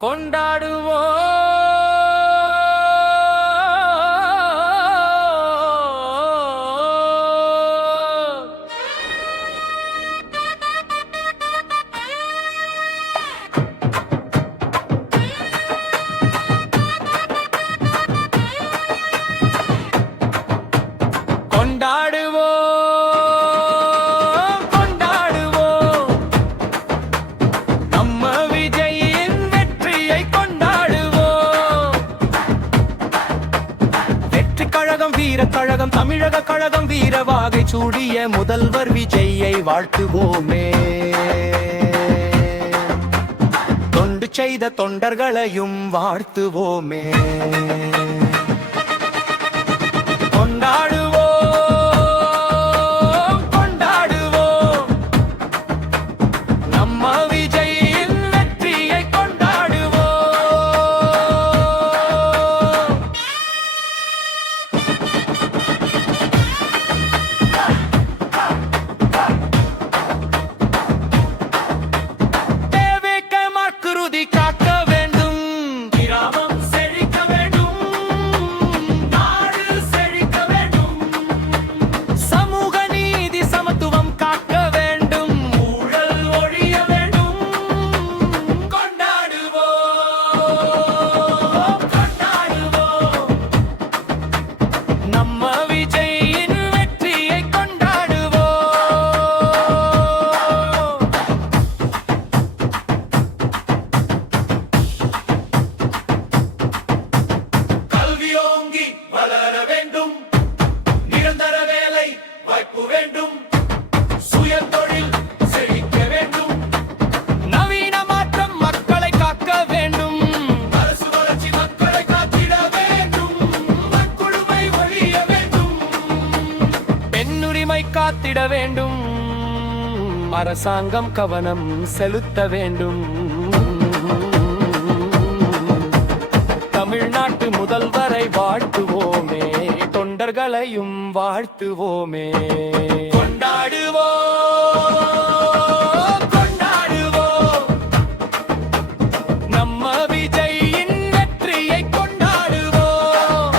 கொண்டாடுவோம் கொண்டாடுவோம் நம்ம விஜயின் வெற்றியை கொண்டாடுவோம். வெற்றி கழகம் வீர கழகம் தமிழக கழகம் வீரவாகை சூடிய முதல்வர் விஜயை வாழ்த்துவோமே. தொண்டு செய்த தொண்டர்களையும் வாழ்த்துவோமே. கொண்டாடுவோம் கொண்டாடுவோம் நம்ம விஜயின் வெற்றியை கொண்டாடுவோம். தேவைக்கு மக்குருதி காக்க வேண்டும், கிராமம் செழிக்க வேண்டும், நாடு செழிக்க வேண்டும், சமூக நீதி சமத்துவம் காக்க வேண்டும், ஊழல் ஒழிய வேண்டும். கொண்டாடுவோம் கொண்டாடுவோம் நம்ம விஜயின் வெற்றியை கொண்டாடுவோம். கல்வியோங்கி வளர வேண்டும், நிரந்தர வேலை வாய்ப்பு வேண்டும், சுய தொழில் செழிக்க வேண்டும், நவீன மாற்றம் மக்களை காக்க வேண்டும், அரசு வளர்ச்சி மக்களை காத்திட வேண்டும், வன்கொடுமை ஒழிய வேண்டும், பெண்ணுரிமை காத்திட வேண்டும், அரசாங்கம் கவனம் செலுத்த வேண்டும். தமிழ்நாட்டு முதல்வரை வாழ்த்துவோமே, தொண்டர்களையும் வாழ்த்துவோமே. கொண்டாடுவோம் கொண்டாடுவோம் நம்ம விஜயின் வெற்றியை கொண்டாடுவோம்.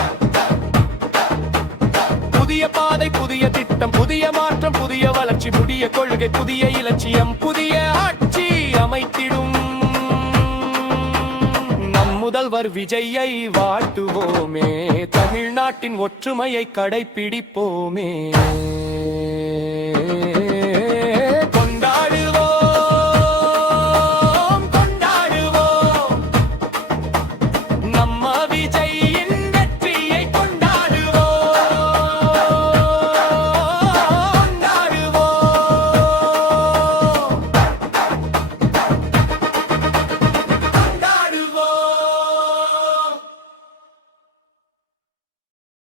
புதிய பாதை புதிய திட்டம் புதிய மாற்றம் புதிய வளர்ச்சி புதிய கொள்கை புதிய இலட்சியம் புதிய ஆட்சி அமைத்திடும் நம் முதல்வர் விஜயை வாழ்த்துவோமே. தமிழ்நாட்டின் ஒற்றுமையை கடைப்பிடிப்போமே.